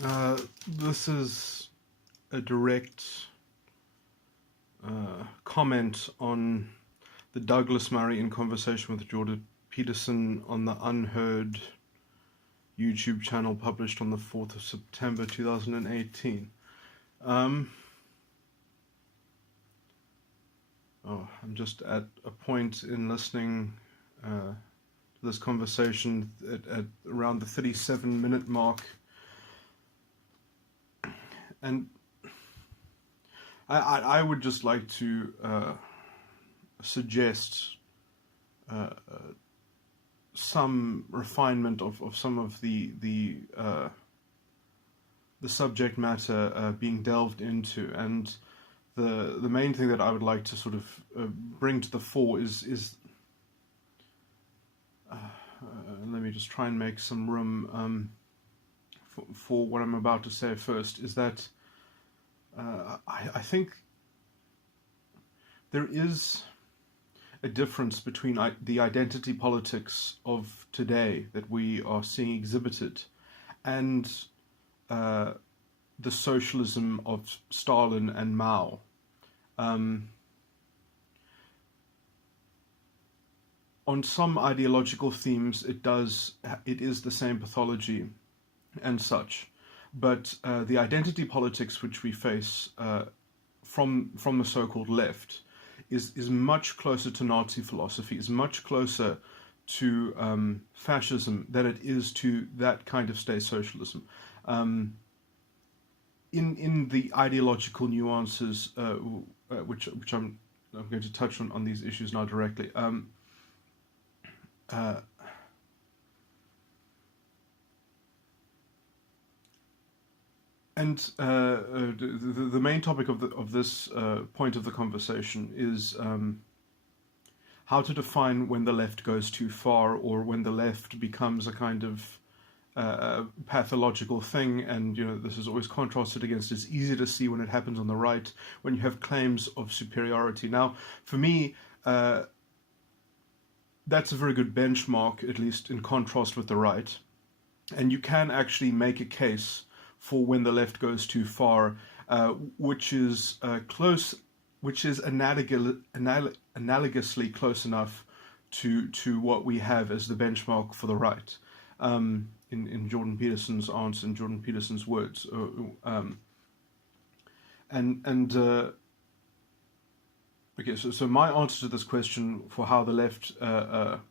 This is a direct comment on the Douglas Murray in conversation with Jordan Peterson on the Unherd YouTube channel published on the 4th of September 2018. I'm just at a point in listening to this conversation at around the 37-minute mark, and I would just like to suggest some refinement of some of the subject matter being delved into, and the main thing that I would like to sort of bring to the fore is let me just try and make some room for what I'm about to say first, is that I think there is a difference between the identity politics of today that we are seeing exhibited and the socialism of Stalin and Mao. On some ideological themes, it is the same pathology and such, but the identity politics which we face from the so-called left is much closer to Nazi philosophy, is much closer to fascism than it is to that kind of state socialism. In the ideological nuances, which I'm going to touch on these issues now directly. And the main topic of this point of the conversation is how to define when the left goes too far, or when the left becomes a kind of pathological thing. And this is always contrasted against, it's easy to see when it happens on the right, when you have claims of superiority. Now, for me, that's a very good benchmark, at least in contrast with the right. And you can actually make a case for when the left goes too far, which is analogously close enough to what we have as the benchmark for the right, in Jordan Peterson's answer, in Jordan Peterson's words. Okay, so my answer to this question for how the left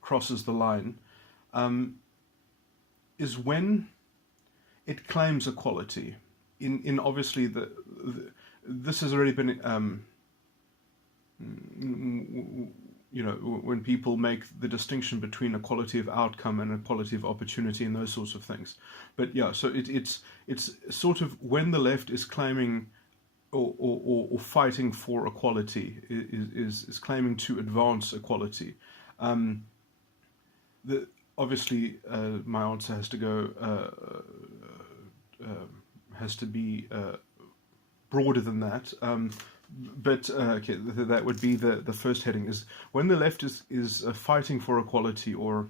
crosses the line is when it claims equality. In obviously this has already been when people make the distinction between equality of outcome and equality of opportunity and those sorts of things. But yeah, so it's sort of when the left is claiming or fighting for equality, is claiming to advance equality. Obviously, my answer has to go has to be broader than that. But okay, that would be the first heading, is when the left is fighting for equality, or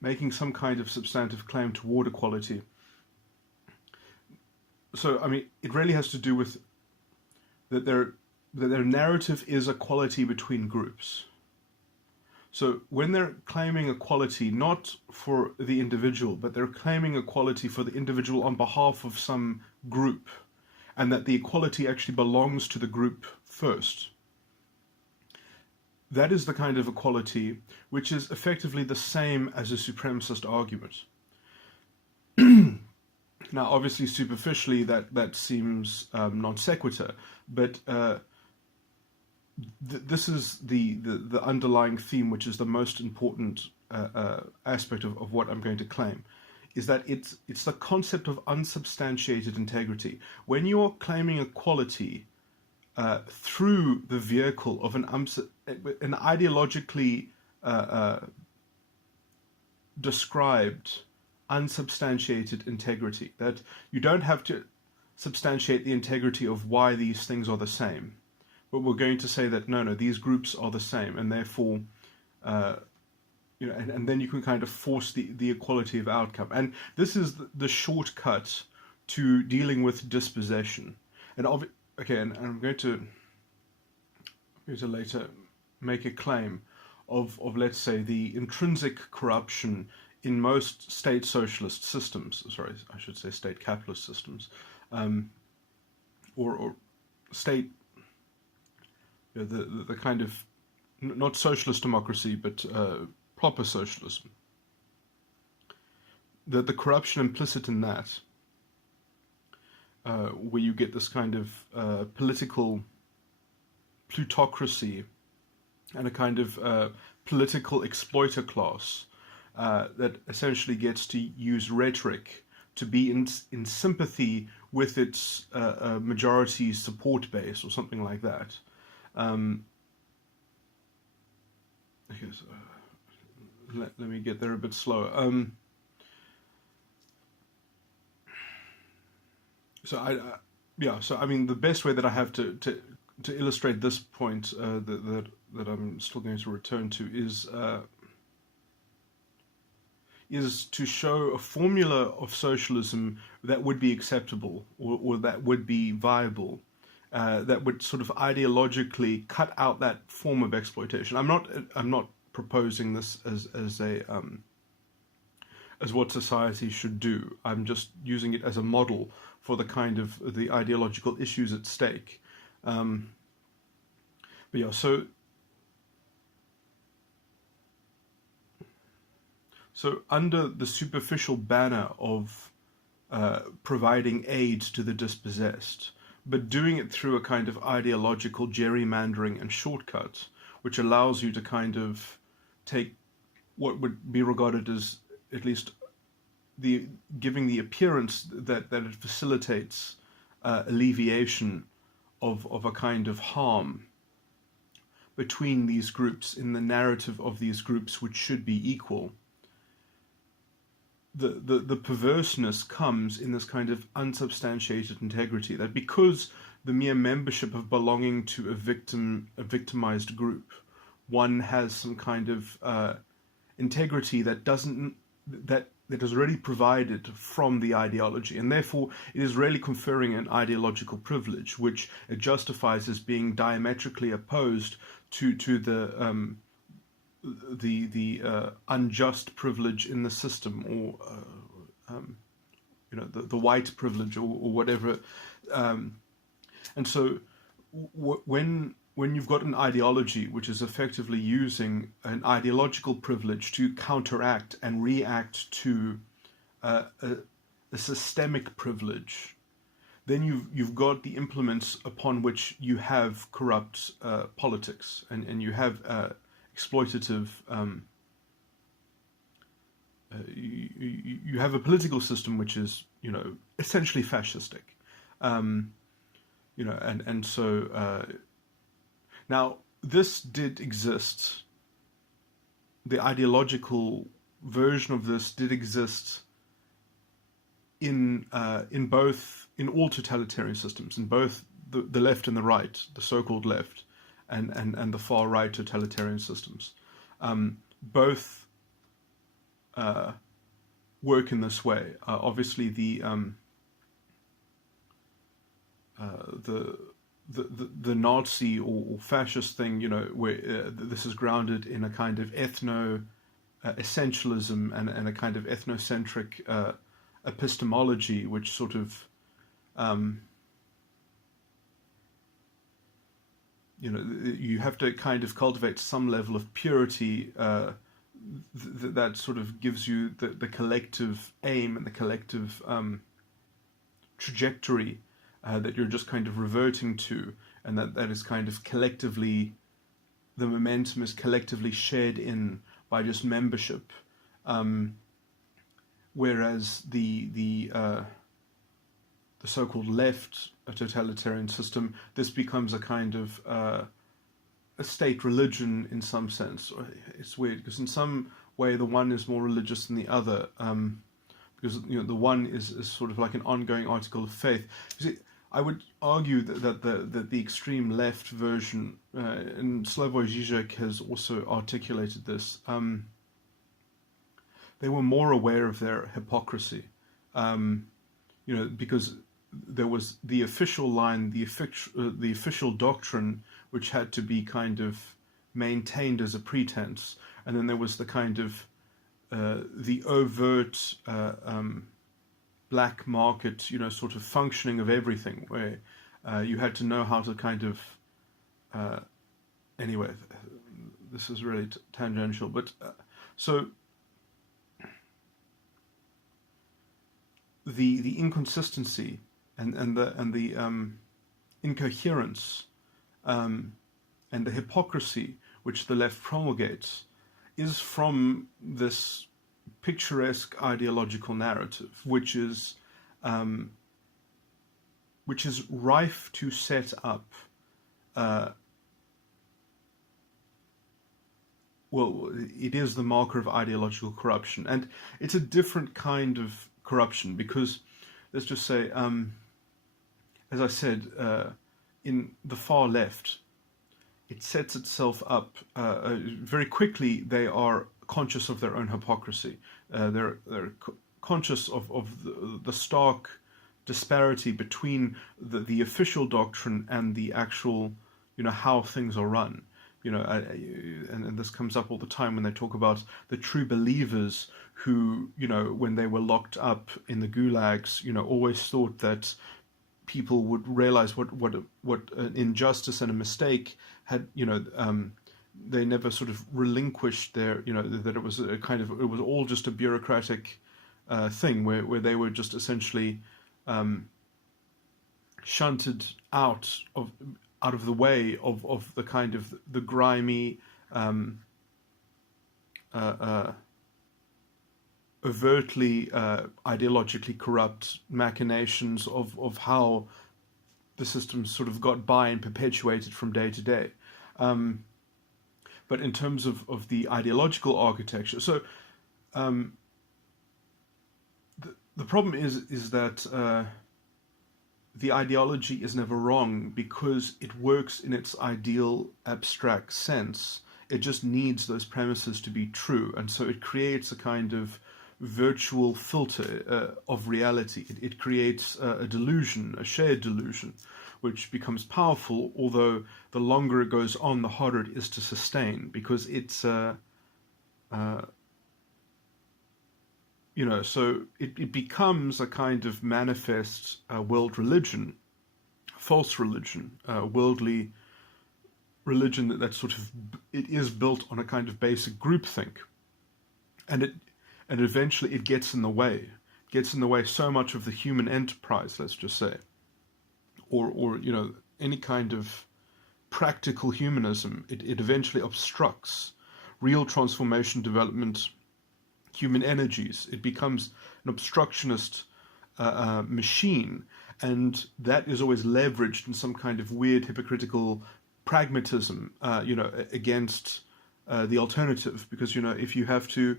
making some kind of substantive claim toward equality. So, I mean, it really has to do with that their narrative is equality between groups. So when they're claiming equality, not for the individual, but they're claiming equality for the individual on behalf of some group, and that the equality actually belongs to the group first, that is the kind of equality which is effectively the same as a supremacist argument. Now, obviously, superficially, that seems non sequitur, but this is the underlying theme, which is the most important aspect of what I'm going to claim, is that it's the concept of unsubstantiated integrity. When you're claiming equality through the vehicle of an ideologically described unsubstantiated integrity, that you don't have to substantiate the integrity of why these things are the same, but we're going to say that no, these groups are the same, and therefore and then you can kind of force the equality of outcome. And this is the shortcut to dealing with dispossession. And and I'm going to later make a claim of let's say the intrinsic corruption in most state socialist systems. Sorry, I should say state capitalist systems, or state, the kind of not socialist democracy, but proper socialism. The corruption implicit in that, where you get this kind of political plutocracy and a kind of political exploiter class that essentially gets to use rhetoric to be in sympathy with its majority support base or something like that. Okay, so, let me get there a bit slower. So I mean, the best way that I have to illustrate this point that I'm still going to return to is to show a formula of socialism that would be acceptable or that would be viable, that would sort of ideologically cut out that form of exploitation. I'm not proposing this as what society should do. I'm just using it as a model for the kind of the ideological issues at stake. So under the superficial banner of providing aid to the dispossessed, but doing it through a kind of ideological gerrymandering and shortcut, which allows you to kind of take what would be regarded as at least giving the appearance that it facilitates alleviation of a kind of harm between these groups in the narrative of these groups, which should be equal. The perverseness comes in this kind of unsubstantiated integrity, that because the mere membership of belonging to a victimized group, one has some kind of integrity that is already provided from the ideology, and therefore it is really conferring an ideological privilege, which it justifies as being diametrically opposed to the unjust privilege in the system, or the white privilege, or whatever. And so when you've got an ideology which is effectively using an ideological privilege to counteract and react to a systemic privilege, then you've got the implements upon which you have corrupt politics, and you have exploitative. You have a political system which is, essentially fascistic, and so now this did exist. The ideological version of this did exist in all totalitarian systems, in both the left and the right, the so-called left, and the far right totalitarian systems. Both work in this way. Obviously, the Nazi or fascist thing, where this is grounded in a kind of essentialism and a kind of ethnocentric epistemology, which sort of you have to kind of cultivate some level of purity that sort of gives you the collective aim and the collective trajectory that you're just kind of reverting to, and that is kind of collectively, the momentum is collectively shared in by just membership, whereas the so-called left totalitarian system, this becomes a kind of a state religion in some sense. It's weird because in some way the one is more religious than the other, because the one is sort of like an ongoing article of faith. You see, I would argue that the extreme left version, and Slavoj Žižek has also articulated this, they were more aware of their hypocrisy, because there was the official line, the official doctrine, which had to be kind of maintained as a pretense, and then there was the kind of the overt black market, sort of functioning of everything, where you had to know how to kind of anyway. This is really tangential, but so the inconsistency and the incoherence and the hypocrisy which the left promulgates is from this picturesque ideological narrative, which is rife to set up. It is the marker of ideological corruption, and it's a different kind of corruption because, let's just say, as I said, in the far left, it sets itself up very quickly. They are conscious of their own hypocrisy. They're conscious of the stark disparity between the official doctrine and the actual, how things are run. And this comes up all the time when they talk about the true believers who, when they were locked up in the gulags, always thought that people would realize what an injustice and a mistake had, they never sort of relinquished their, that it was a kind of, it was all just a bureaucratic thing where they were just essentially shunted out of the way of the kind of the grimy, overtly ideologically corrupt machinations of how the system sort of got by and perpetuated from day to day. But in terms of the ideological architecture, so the problem is that the ideology is never wrong because it works in its ideal abstract sense. It just needs those premises to be true, and so it creates a kind of virtual filter of reality. It creates a delusion, a shared delusion, which becomes powerful, although the longer it goes on, the harder it is to sustain, because it's so it becomes a kind of manifest world religion, false religion, worldly religion that sort of, it is built on a kind of basic groupthink, and eventually it gets in the way. It gets in the way so much of the human enterprise, let's just say, or any kind of practical humanism. It eventually obstructs real transformation, development, human energies. It becomes an obstructionist machine, and that is always leveraged in some kind of weird hypocritical pragmatism, against the alternative. Because if you have to,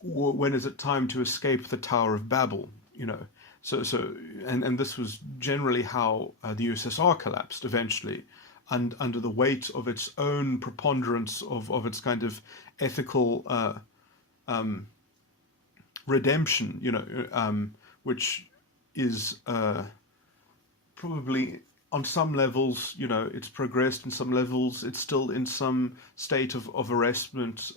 when is it time to escape the Tower of Babel? And this was generally how the USSR collapsed eventually, and under the weight of its own preponderance of its kind of ethical redemption, which is probably on some levels, it's progressed in some levels. It's still in some state of arrestment.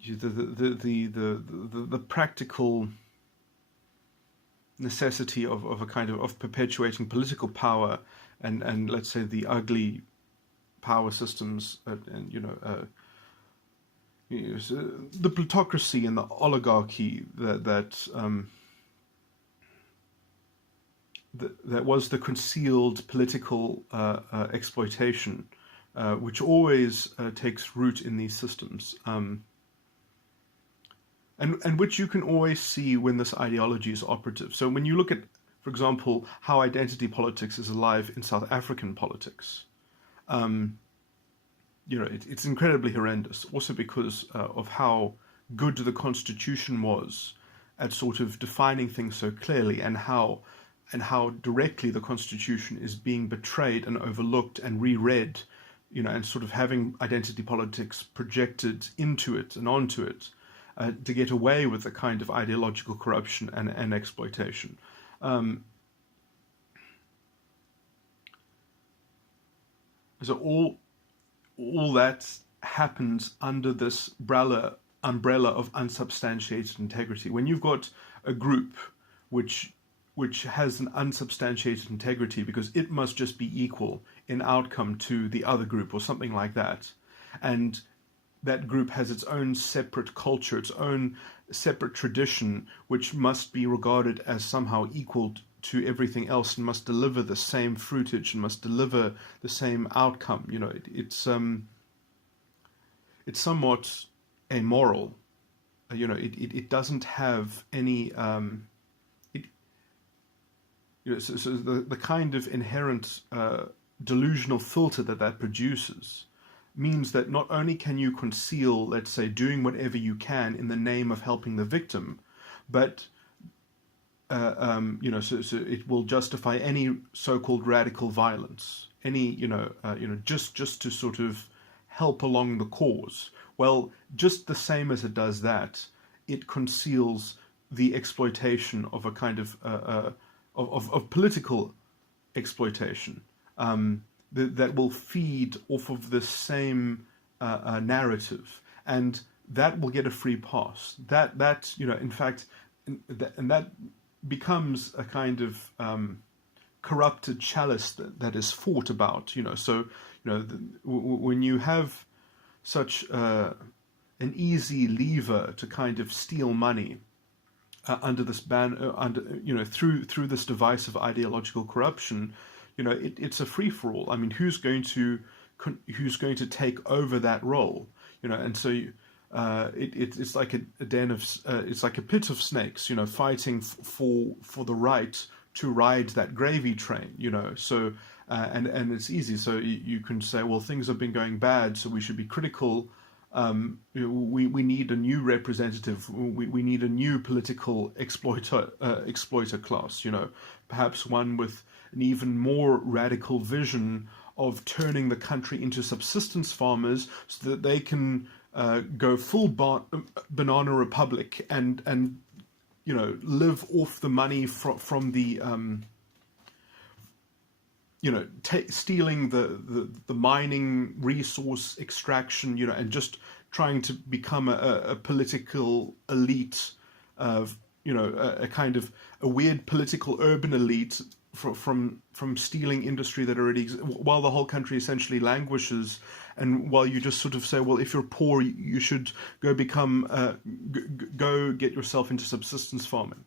The practical necessity of a kind of perpetuating political power and let's say the ugly power systems the plutocracy and the oligarchy that was the concealed political exploitation, which always takes root in these systems, and which you can always see when this ideology is operative. So when you look at, for example, how identity politics is alive in South African politics, it's incredibly horrendous, also because of how good the Constitution was at sort of defining things so clearly, and how and how directly the Constitution is being betrayed and overlooked and reread, and sort of having identity politics projected into it and onto it to get away with the kind of ideological corruption and exploitation. So all that happens under this umbrella of unsubstantiated integrity. When you've got a group which has an unsubstantiated integrity because it must just be equal in outcome to the other group or something like that, and that group has its own separate culture, its own separate tradition, which must be regarded as somehow equal to everything else and must deliver the same fruitage and must deliver the same outcome. It's somewhat amoral. It doesn't have any. So the kind of inherent delusional filter that produces means that not only can you conceal, let's say, doing whatever you can in the name of helping the victim, but so it will justify any so-called radical violence, any just to sort of help along the cause. Well, just the same as it does that, it conceals the exploitation of a kind of political exploitation that will feed off of the same narrative, and that will get a free pass. That in fact, and that becomes a kind of corrupted chalice that is fought about. When you have such an easy lever to kind of steal money under this ban, through this device of ideological corruption, it's a free for all. I mean, who's going to take over that role? And so it's like a den of it's like a pit of snakes, fighting for the right to ride that gravy train. So and it's easy. So you can say, well, things have been going bad, so we should be critical. We need a new representative. We need a new political exploiter class. Perhaps one with an even more radical vision of turning the country into subsistence farmers, so that they can go full banana republic and live off the money from the stealing the mining resource extraction, and just trying to become a political elite of, a kind of a weird political urban elite from stealing industry that already exists, while the whole country essentially languishes, and while you just sort of say, well, if you're poor, you should go go get yourself into subsistence farming.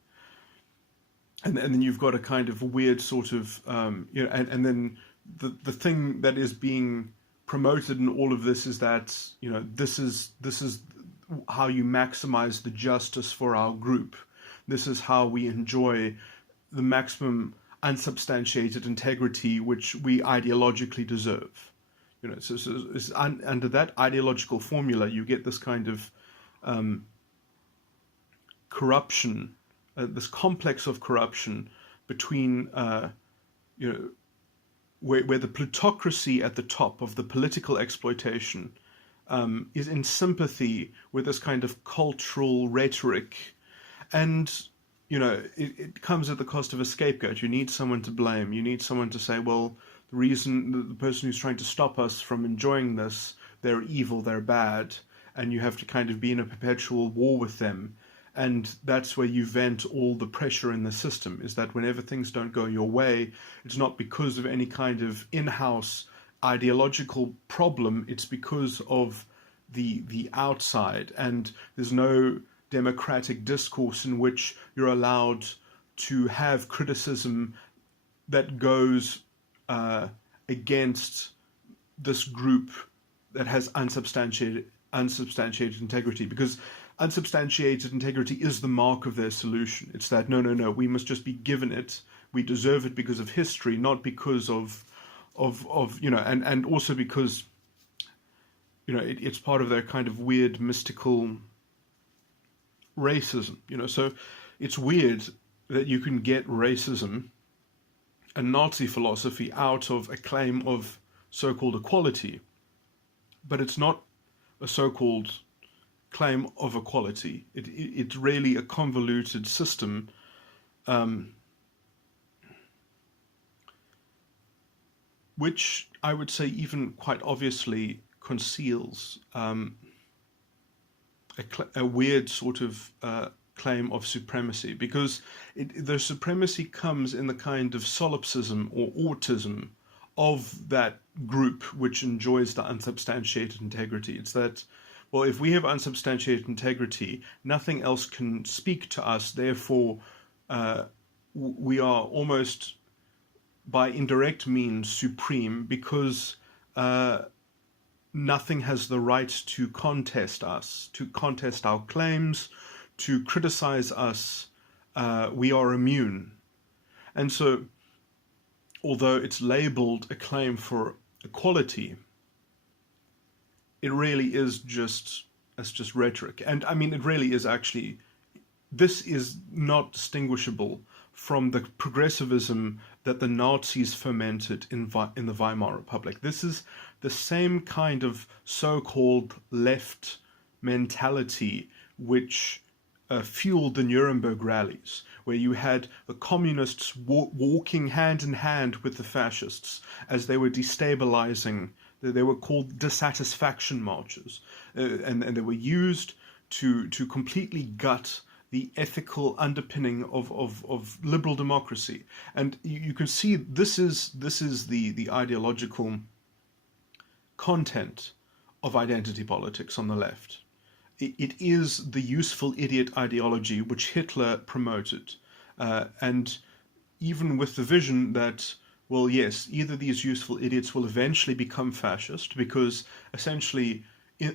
And then you've got a kind of weird sort of, and then the thing that is being promoted in all of this is that, this is how you maximize the justice for our group. This is how we enjoy the maximum unsubstantiated integrity which we ideologically deserve. So it's under that ideological formula, you get this kind of corruption. This complex of corruption between, where the plutocracy at the top of the political exploitation is in sympathy with this kind of cultural rhetoric, and it comes at the cost of a scapegoat. You need someone to blame. You need someone to say, well, the person who's trying to stop us from enjoying this, they're evil, they're bad, and you have to kind of be in a perpetual war with them. And that's where you vent all the pressure in the system, is that whenever things don't go your way, it's not because of any kind of in-house ideological problem, it's because of the outside. And there's no democratic discourse in which you're allowed to have criticism that goes against this group that has unsubstantiated integrity, because unsubstantiated integrity is the mark of their solution. It's that, no, we must just be given it. We deserve it because of history, not because of and also because, it's part of their kind of weird mystical racism, So it's weird that you can get racism a Nazi philosophy out of a claim of so-called equality, but it's not a so-called claim of equality. It's really a convoluted system which I would say even quite obviously conceals a weird sort of claim of supremacy, because the supremacy comes in the kind of solipsism or autism of that group which enjoys the unsubstantiated integrity. It's that, well, if we have unsubstantiated integrity, nothing else can speak to us, therefore we are almost by indirect means supreme, because nothing has the right to contest us, to contest our claims, to criticize us. We are immune. And so, although it's labeled a claim for equality, it really is just rhetoric. And I mean, it really is actually, this is not distinguishable from the progressivism that the Nazis fermented in the Weimar Republic. This is the same kind of so-called left mentality which fueled the Nuremberg rallies, where you had the communists walking hand in hand with the fascists as they were destabilizing. They were called dissatisfaction marches, and they were used to completely gut the ethical underpinning of liberal democracy. And you can see this is the ideological content of identity politics on the left. It is the useful idiot ideology which Hitler promoted, and even with the vision that, well, yes, either these useful idiots will eventually become fascist, because essentially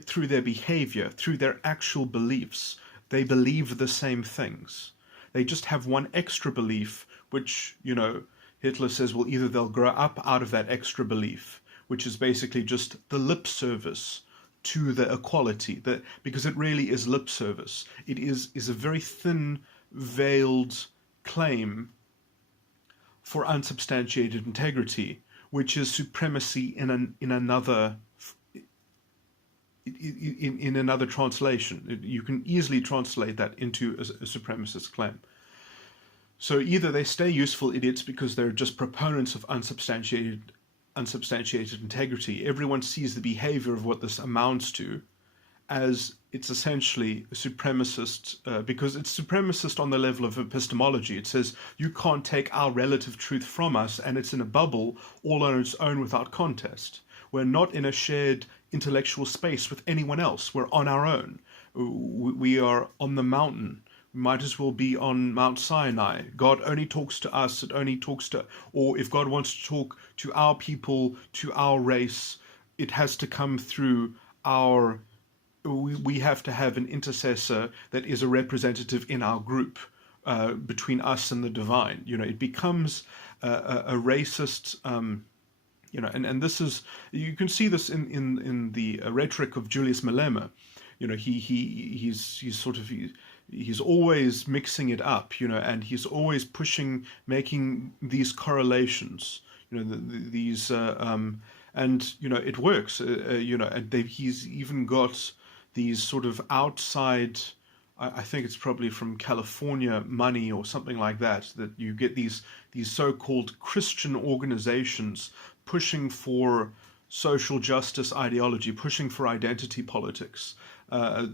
through their behavior, through their actual beliefs, they believe the same things. They just have one extra belief, which, you know, Hitler says, well, either they'll grow up out of that extra belief, which is basically just the lip service to the equality, because it really is lip service. It is a very thin, veiled claim for unsubstantiated integrity, which is supremacy in another translation. You can easily translate that into a supremacist claim. So either they stay useful idiots because they're just proponents of unsubstantiated integrity. Everyone sees the behavior of what this amounts to as it's essentially supremacist, because it's supremacist on the level of epistemology. It says you can't take our relative truth from us, and it's in a bubble all on its own without contest. We're not in a shared intellectual space with anyone else. We're on our own. We are on the mountain. We might as well be on Mount Sinai. God only talks to us. It only talks to, or if God wants to talk to our people, to our race, it has to come through our, we have to have an intercessor that is a representative in our group, between us and the divine. You know, it becomes a racist, you know, and this is, you can see this in the rhetoric of Julius Malema. You know, he's always mixing it up, you know, and he's always making these correlations, you know, these, and, you know, it works, you know, and he's even got these sort of outside, I think it's probably from California money or something like that you get these so-called Christian organizations pushing for social justice ideology, pushing for identity politics. I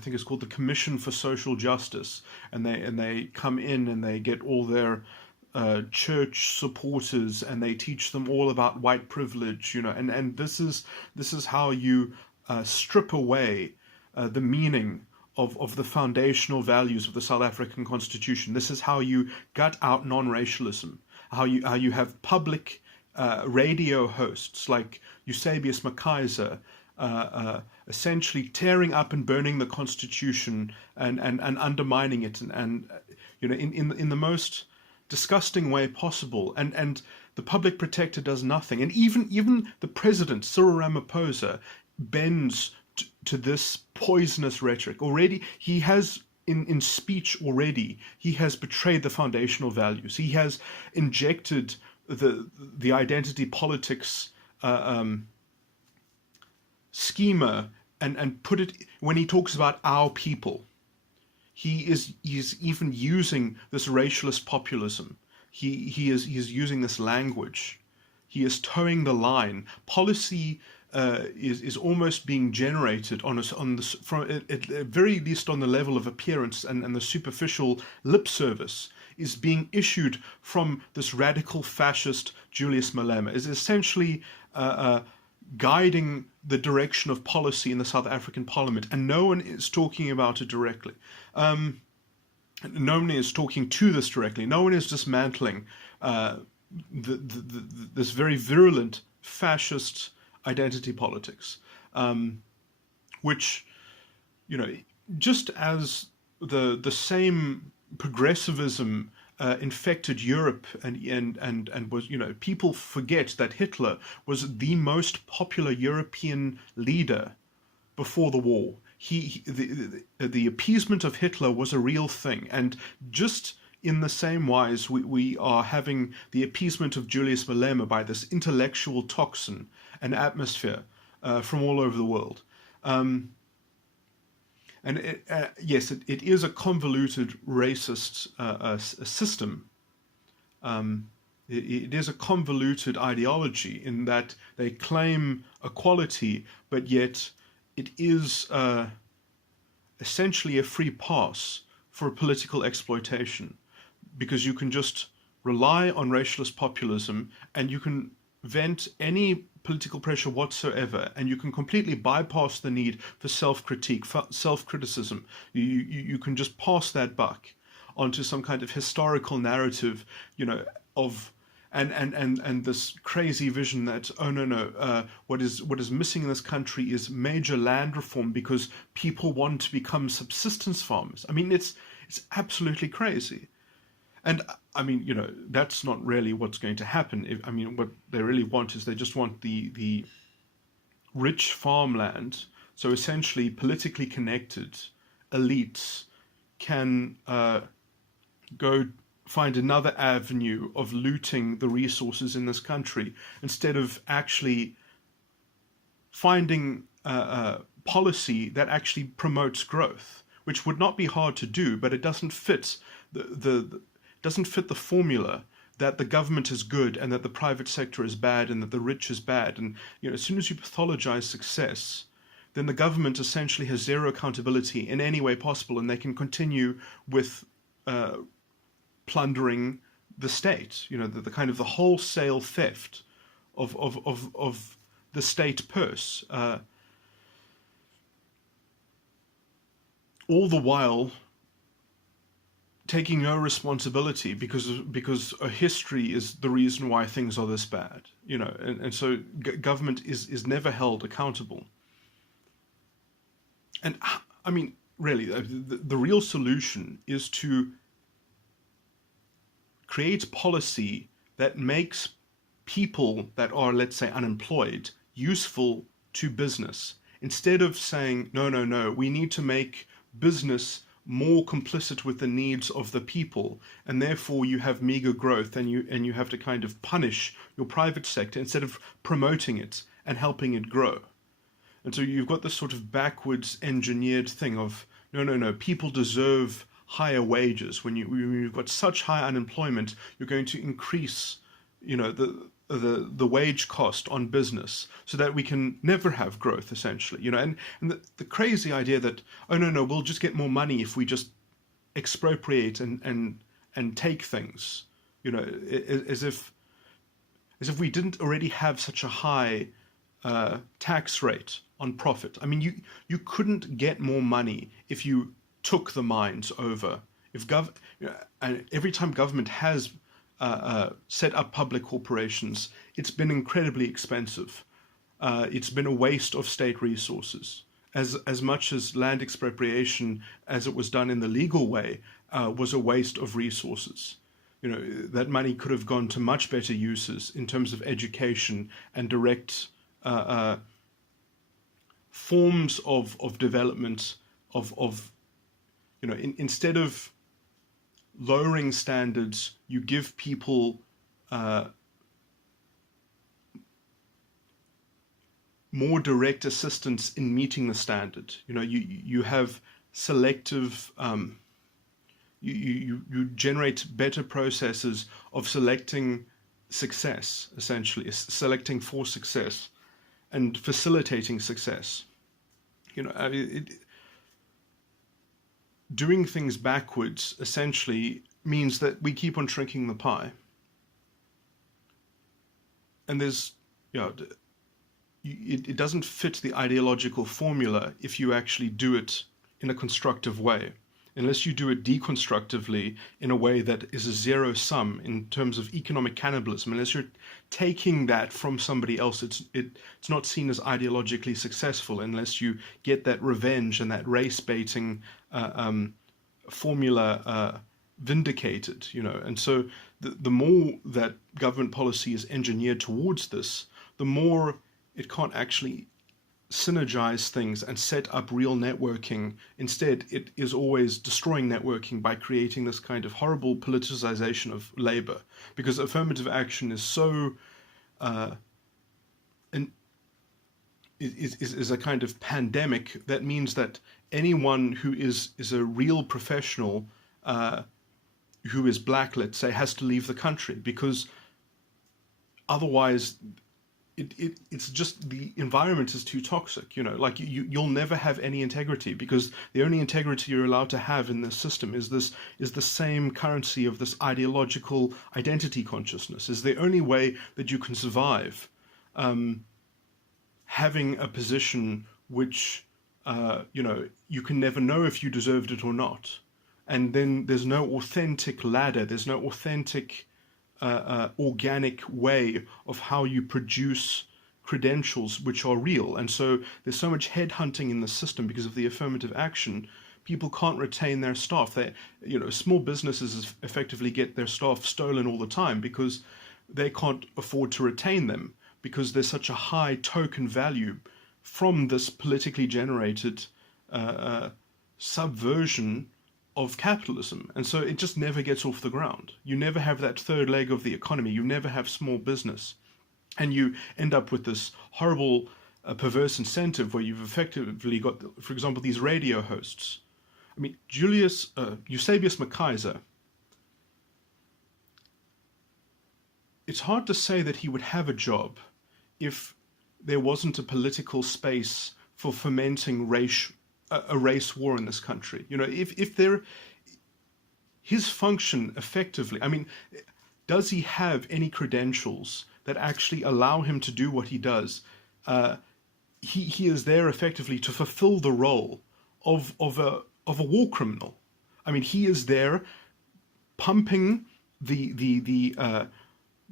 think it's called the Commission for Social Justice, and they come in and they get all their church supporters and they teach them all about white privilege, you know, and this is how you strip away the meaning of the foundational values of the South African Constitution. This is how you gut out non-racialism, how you have public radio hosts like Eusebius McKaiser essentially tearing up and burning the Constitution and undermining it and you know, in the most disgusting way possible, and the public protector does nothing, and even the president Cyril Ramaphosa bends to this poisonous rhetoric. Already he has in speech already he has betrayed the foundational values. He has injected the identity politics schema and put it, when he talks about our people, he's even using this racialist populism. He's using this language. He is towing the line. Policy is almost being generated from at very least on the level of appearance and the superficial lip service is being issued from this radical fascist Julius Malema. Is essentially guiding the direction of policy in the South African Parliament, and no one is talking about it directly. No one is talking to this directly. No one is dismantling this very virulent fascist identity politics, which, just as the same progressivism infected Europe and was, people forget that Hitler was the most popular European leader before the war. The appeasement of Hitler was a real thing, and just in the same wise, we are having the appeasement of Julius Malema by this intellectual toxin and atmosphere from all over the world. Yes, it is a convoluted racist system. It is a convoluted ideology in that they claim equality, but yet it is essentially a free pass for political exploitation, because you can just rely on racialist populism and you can vent any political pressure whatsoever, and you can completely bypass the need for self-critique, self-criticism. You can just pass that buck onto some kind of historical narrative, of and this crazy vision that, oh no, what is missing in this country is major land reform because people want to become subsistence farmers. I mean, it's absolutely crazy. And I mean, that's not really what's going to happen. What they really want is they just want the rich farmland. So essentially, politically connected elites can go find another avenue of looting the resources in this country instead of actually finding policy that actually promotes growth, which would not be hard to do, but it doesn't fit the formula that the government is good and that the private sector is bad and that the rich is bad. And as soon as you pathologize success, then the government essentially has zero accountability in any way possible, and they can continue with plundering the state. The kind of the wholesale theft of the state purse, all the while taking no responsibility because a history is the reason why things are this bad, and so government is never held accountable. And I mean, really, the real solution is to create policy that makes people that are, let's say, unemployed useful to business, instead of saying, no, we need to make business more complicit with the needs of the people, and therefore you have meager growth, and you have to kind of punish your private sector instead of promoting it and helping it grow. And so you've got this sort of backwards engineered thing of, no, people deserve higher wages. When you've got such high unemployment, you're going to increase, the wage cost on business so that we can never have growth, essentially. And the crazy idea that, oh no, we'll just get more money if we just expropriate and take things, as if we didn't already have such a high tax rate on profit. I mean, you couldn't get more money if you took the mines over. And every time government has set up public corporations, it's been incredibly expensive. It's been a waste of state resources. As much as land expropriation, as it was done in the legal way, was a waste of resources. That money could have gone to much better uses in terms of education and direct forms of development instead of lowering standards, you give people more direct assistance in meeting the standard. You have selective, you generate better processes of selecting success, essentially, selecting for success and facilitating success. Doing things backwards essentially means that we keep on shrinking the pie. And it doesn't fit the ideological formula if you actually do it in a constructive way, unless you do it deconstructively in a way that is a zero sum in terms of economic cannibalism. Unless you're taking that from somebody else, it's not seen as ideologically successful unless you get that revenge and that race baiting formula vindicated. And so the more that government policy is engineered towards this, the more it can't actually synergize things and set up real networking. Instead, it is always destroying networking by creating this kind of horrible politicization of labor, because affirmative action is so is a kind of pandemic that means that anyone who is a real professional who is black, let's say, has to leave the country, because otherwise it's just the environment is too toxic. Like you'll never have any integrity, because the only integrity you're allowed to have in this system is the same currency of this ideological identity consciousness. Is the only way that you can survive having a position which you can never know if you deserved it or not, and then there's no authentic ladder, there's no authentic organic way of how you produce credentials which are real. And so there's so much headhunting in the system because of the affirmative action. People can't retain their staff. Small businesses effectively get their staff stolen all the time because they can't afford to retain them, because there's such a high token value from this politically generated subversion of capitalism. And so it just never gets off the ground. You never have that third leg of the economy. You never have small business. And you end up with this horrible perverse incentive where you've effectively got, for example, these radio hosts. I mean, Eusebius McKaiser, it's hard to say that he would have a job if there wasn't a political space for fomenting a race war in this country. His function effectively, I mean, does he have any credentials that actually allow him to do what he does? He is there effectively to fulfill the role of a war criminal. I mean, he is there pumping the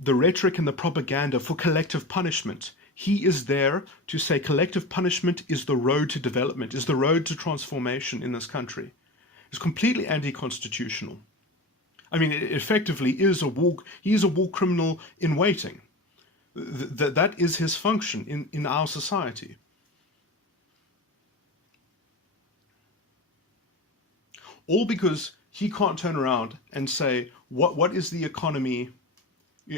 rhetoric and the propaganda for collective punishment. He is there to say collective punishment is the road to development, is the road to transformation in this country. It's completely anti-constitutional. I mean, it effectively is he is a war criminal in waiting. That is his function in our society. All because he can't turn around and say, what is the economy,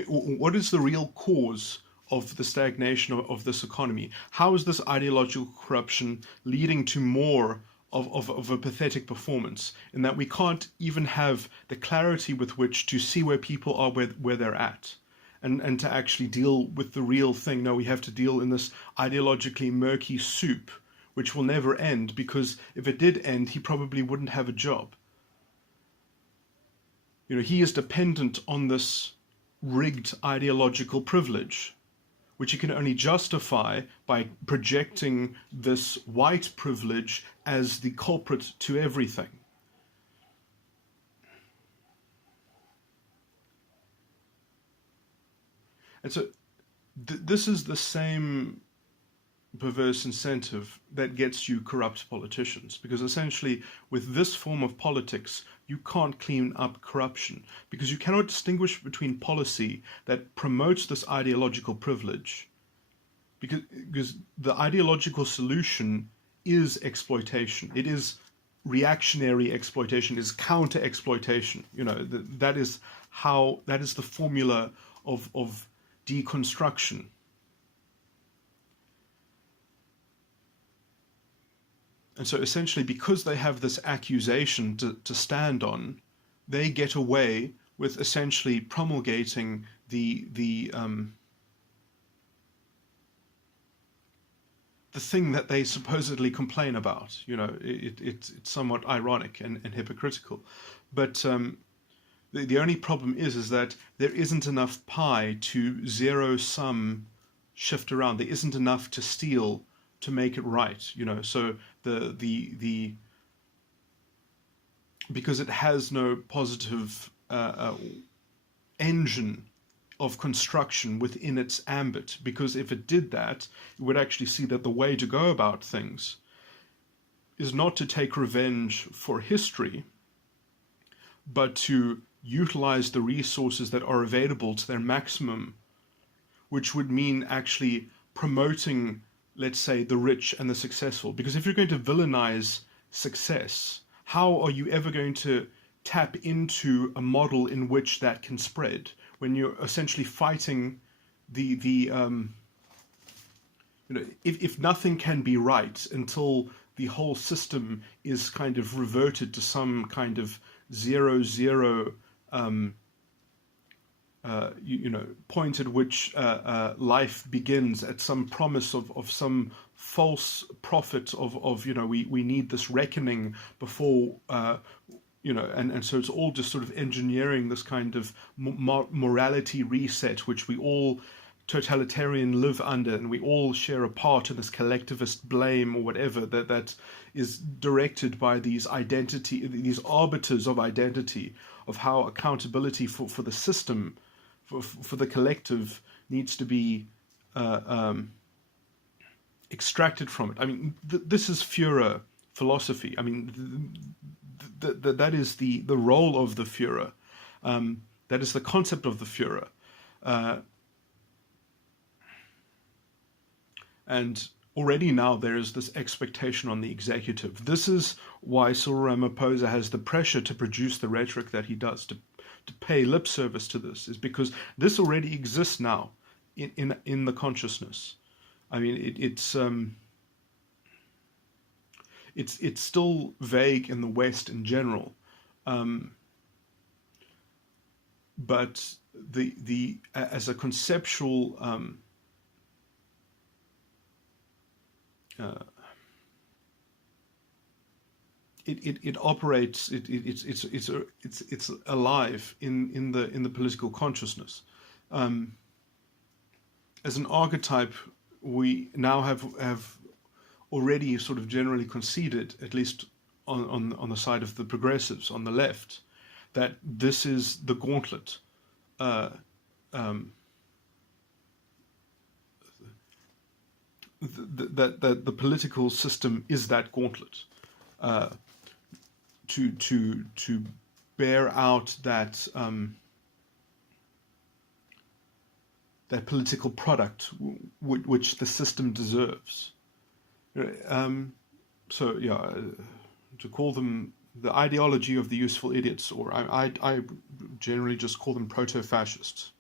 what is the real cause of the stagnation of this economy? How is this ideological corruption leading to more of a pathetic performance, in that we can't even have the clarity with which to see where people are, where they're at, and to actually deal with the real thing? No, we have to deal in this ideologically murky soup, which will never end, because if it did end, he probably wouldn't have a job. He is dependent on this rigged ideological privilege, which he can only justify by projecting this white privilege as the culprit to everything. And so this is the same perverse incentive that gets you corrupt politicians, because essentially with this form of politics you can't clean up corruption, because you cannot distinguish between policy that promotes this ideological privilege, because the ideological solution is exploitation. It is reactionary exploitation, it is counter exploitation. That is the formula of deconstruction. And so essentially, because they have this accusation to stand on, they get away with essentially promulgating the thing that they supposedly complain about. It's somewhat ironic and hypocritical. But the only problem is that there isn't enough pie to zero-sum shift around. There isn't enough to steal to make it right. So the because it has no positive engine of construction within its ambit, because if it did that, it would actually see that the way to go about things is not to take revenge for history, but to utilize the resources that are available to their maximum, which would mean actually promoting, let's say, the rich and the successful. Because if you're going to villainize success, how are you ever going to tap into a model in which that can spread when you're essentially fighting if nothing can be right until the whole system is kind of reverted to some kind of zero point at which life begins, at some promise of some false prophet of we need this reckoning before and so it's all just sort of engineering this kind of morality reset, which we all totalitarian live under, and we all share a part in this collectivist blame or whatever that is directed by these arbiters of identity, of how accountability for the system, for the collective, needs to be extracted from it. I mean, this is Führer philosophy. I mean, that is the role of the Führer. That is the concept of the Führer. And already now there is this expectation on the executive. This is why Cyril Ramaphosa has the pressure to produce the rhetoric that he does, to pay lip service to this, is because this already exists now in the consciousness. I mean, it's still vague in the West in general, but the as a conceptual it operates. It's alive in the political consciousness. As an archetype, we now have already sort of generally conceded, at least on the side of the progressives on the left, that this is the gauntlet. That the political system is that gauntlet, to bear out that that political product which the system deserves. So yeah, to call them the ideology of the useful idiots, or I generally just call them proto-fascists.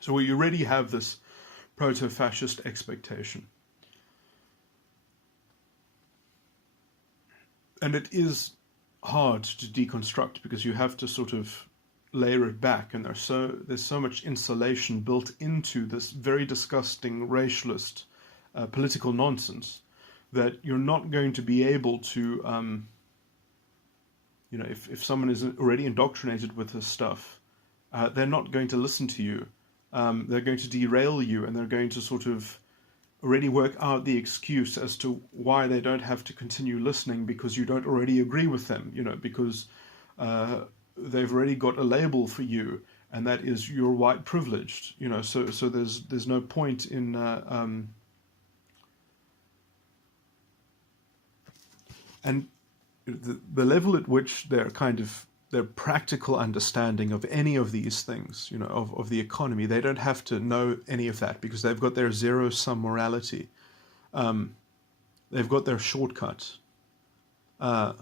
So we already have this proto-fascist expectation. And it is hard to deconstruct because you have to sort of layer it back, and there's so much insulation built into this very disgusting racialist political nonsense that you're not going to be able to, if someone is already indoctrinated with this stuff, they're not going to listen to you. They're going to derail you, and they're going to sort of already work out the excuse as to why they don't have to continue listening because you don't already agree with them, because they've already got a label for you, and that is you're white privileged, so there's no point in and the level at which their practical understanding of any of these things, of the economy, they don't have to know any of that because they've got their zero-sum morality. They've got their shortcut. And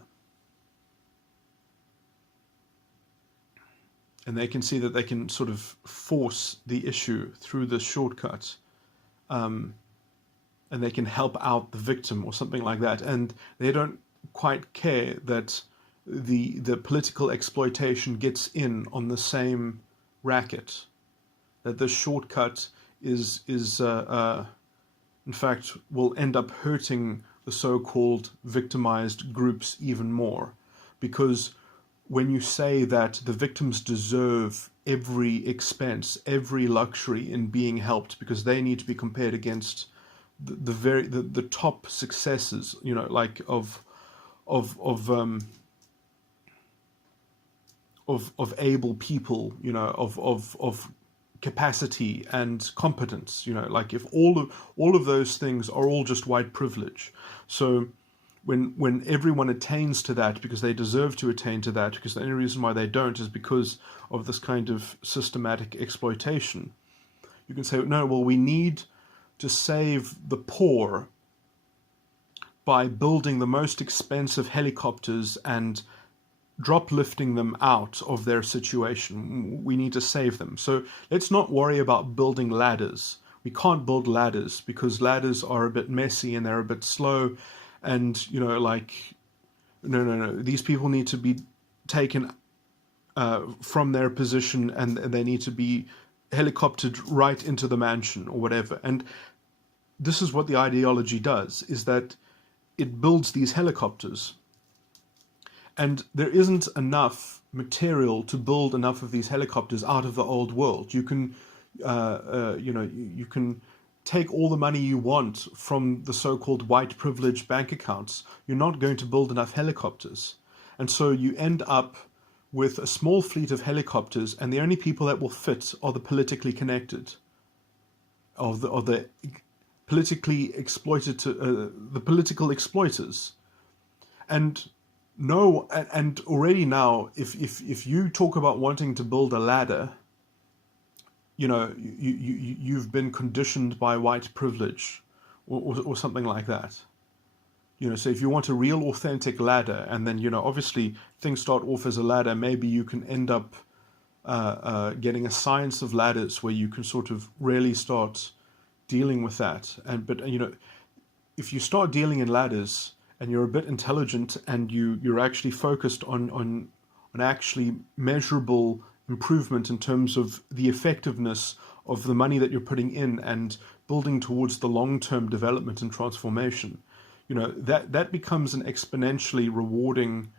they can see that they can sort of force the issue through the shortcut, and and they can help out the victim or something like that, and they don't quite care that the political exploitation gets in on the same racket, that the shortcut is in fact will end up hurting the so-called victimized groups even more, because when you say that the victims deserve every expense, every luxury in being helped, because they need to be compared against the top successes, like of able people, of capacity and competence, like if all of those things are all just white privilege. So when everyone attains to that because they deserve to attain to that, because the only reason why they don't is because of this kind of systematic exploitation, you can say, no, well, we need to save the poor by building the most expensive helicopters and drop lifting them out of their situation. We need to save them. So let's not worry about building ladders. We can't build ladders because ladders are a bit messy and they're a bit slow. And, no. These people need to be taken from their position, and they need to be helicoptered right into the mansion or whatever. And this is what the ideology does, is that it builds these helicopters. And there isn't enough material to build enough of these helicopters out of the old world. You can, you can take all the money you want from the so-called white privilege bank accounts. You're not going to build enough helicopters. And so you end up with a small fleet of helicopters, and the only people that will fit are the politically connected, or the politically exploited, the political exploiters. And no, and already now, if you talk about wanting to build a ladder, you've been conditioned by white privilege, or something like that. So if you want a real authentic ladder, and then obviously things start off as a ladder, maybe you can end up getting a science of ladders where you can sort of really start dealing with that. But if you start dealing in ladders and you're a bit intelligent and you're actually focused on actually measurable improvement in terms of the effectiveness of the money that you're putting in and building towards the long-term development and transformation, that becomes an exponentially rewarding,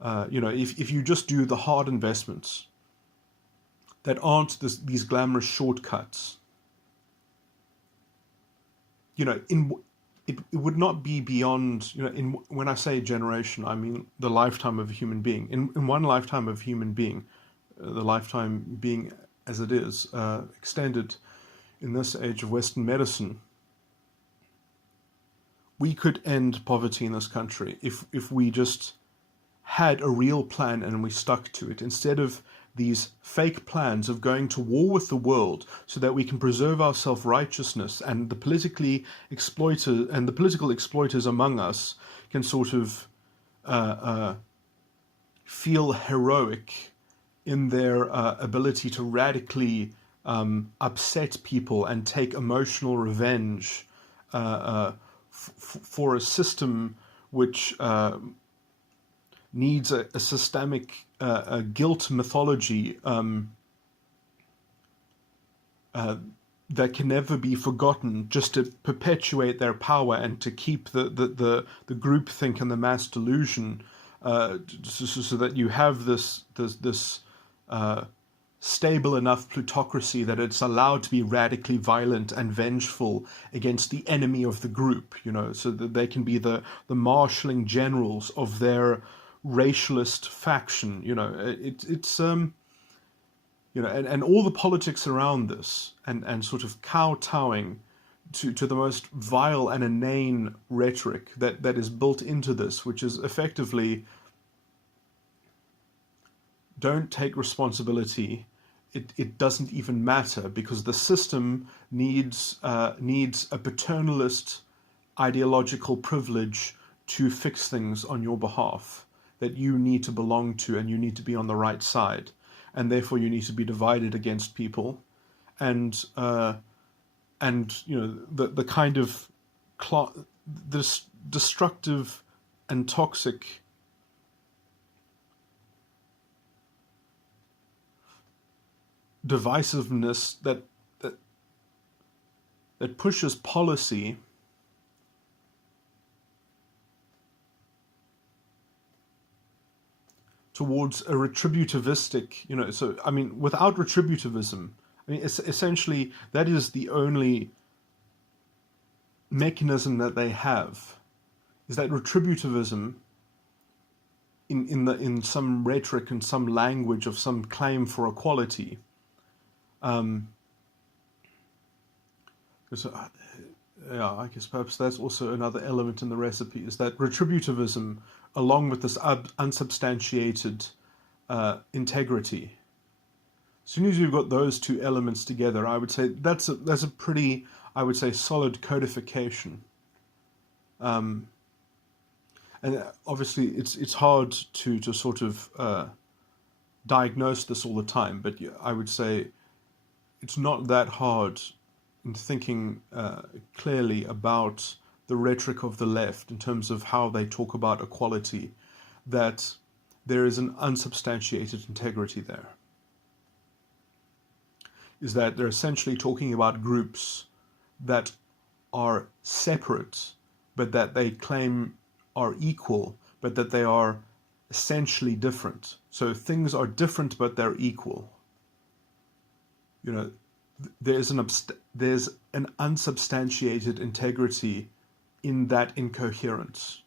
if you just do the hard investments that aren't these glamorous shortcuts, it would not be beyond, when I say generation, I mean the lifetime of a human being. In one lifetime of a human being, the lifetime being as it is, extended in this age of Western medicine, we could end poverty in this country if we just had a real plan and we stuck to it, instead of these fake plans of going to war with the world so that we can preserve our self-righteousness, and the political exploiters among us can sort of feel heroic in their ability to radically upset people and take emotional revenge for a system which needs a systemic guilt mythology that can never be forgotten, just to perpetuate their power and to keep the groupthink and the mass delusion, so that you have this stable enough plutocracy that it's allowed to be radically violent and vengeful against the enemy of the group, so that they can be the marshalling generals of their racialist faction, it's and all the politics around this, and sort of kowtowing to the most vile and inane rhetoric that is built into this, which is effectively, don't take responsibility. It doesn't even matter, because the system needs a paternalist ideological privilege to fix things on your behalf, that you need to belong to, and you need to be on the right side, and therefore you need to be divided against people, and the kind of this destructive and toxic divisiveness that pushes policy towards a retributivistic, so, I mean, without retributivism, I mean, essentially, that is the only mechanism that they have, is that retributivism in some rhetoric and some language of some claim for equality. Yeah, I guess perhaps that's also another element in the recipe, is that retributivism, along with this unsubstantiated integrity. As soon as you've got those two elements together, I would say that's a pretty, I would say, solid codification. And obviously, it's hard to sort of diagnose this all the time, but I would say it's not that hard in thinking clearly about the rhetoric of the left in terms of how they talk about equality, that there is an unsubstantiated integrity there. Is that they're essentially talking about groups that are separate, but that they claim are equal, but that they are essentially different. So things are different, but they're equal. There's an unsubstantiated integrity in that incoherence.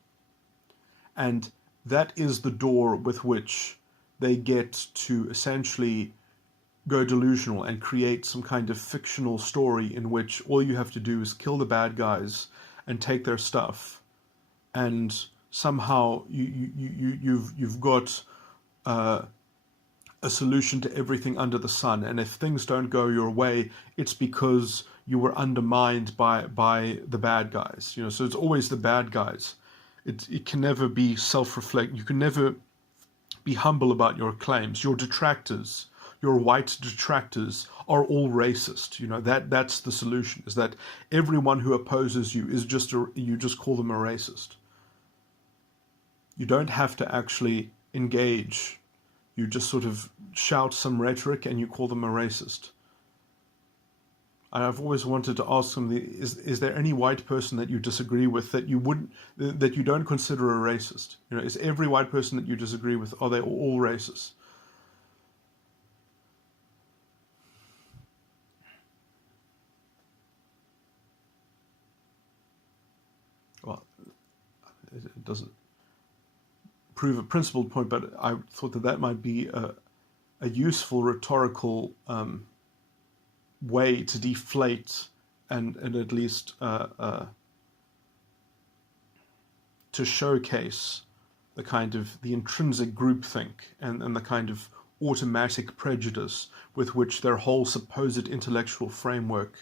And that is the door with which they get to essentially go delusional and create some kind of fictional story in which all you have to do is kill the bad guys and take their stuff, and somehow you've got a solution to everything under the sun. And if things don't go your way, it's because you were undermined by the bad guys. So it's always the bad guys. It can never be self-reflect. You can never be humble about your claims. Your detractors, your white detractors, are all racist. That's the solution, is that everyone who opposes you is you just call them a racist. You don't have to actually engage. You just sort of shout some rhetoric and you call them a racist. And I've always wanted to ask somebody, is there any white person that you disagree with that you don't consider a racist? Is every white person that you disagree with, are they all racist? Well, it doesn't prove a principled point, but I thought that might be a useful rhetorical way to deflate and at least to showcase the intrinsic groupthink and the kind of automatic prejudice with which their whole supposed intellectual framework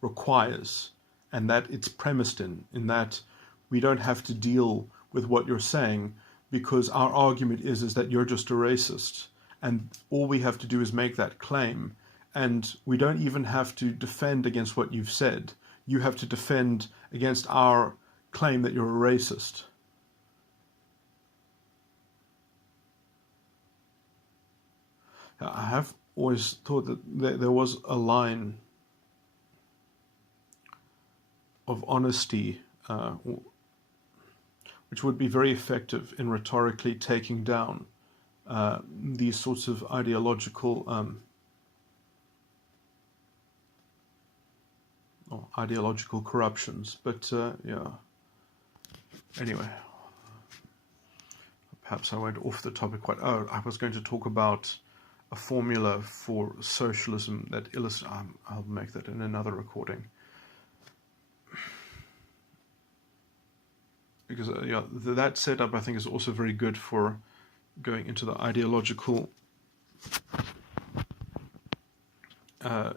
requires, and that it's premised in that we don't have to deal with what you're saying, because our argument is that you're just a racist, and all we have to do is make that claim, and we don't even have to defend against what you've said. You have to defend against our claim that you're a racist. I have always thought that there was a line of honesty which would be very effective in rhetorically taking down these sorts of ideological corruptions. But yeah. Anyway, perhaps I went off the topic quite. Oh, I was going to talk about a formula for socialism that illustrates. I'll make that in another recording. Because that setup, I think, is also very good for going into the ideological,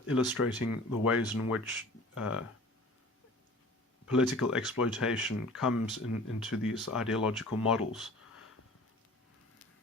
illustrating the ways in which political exploitation comes into these ideological models.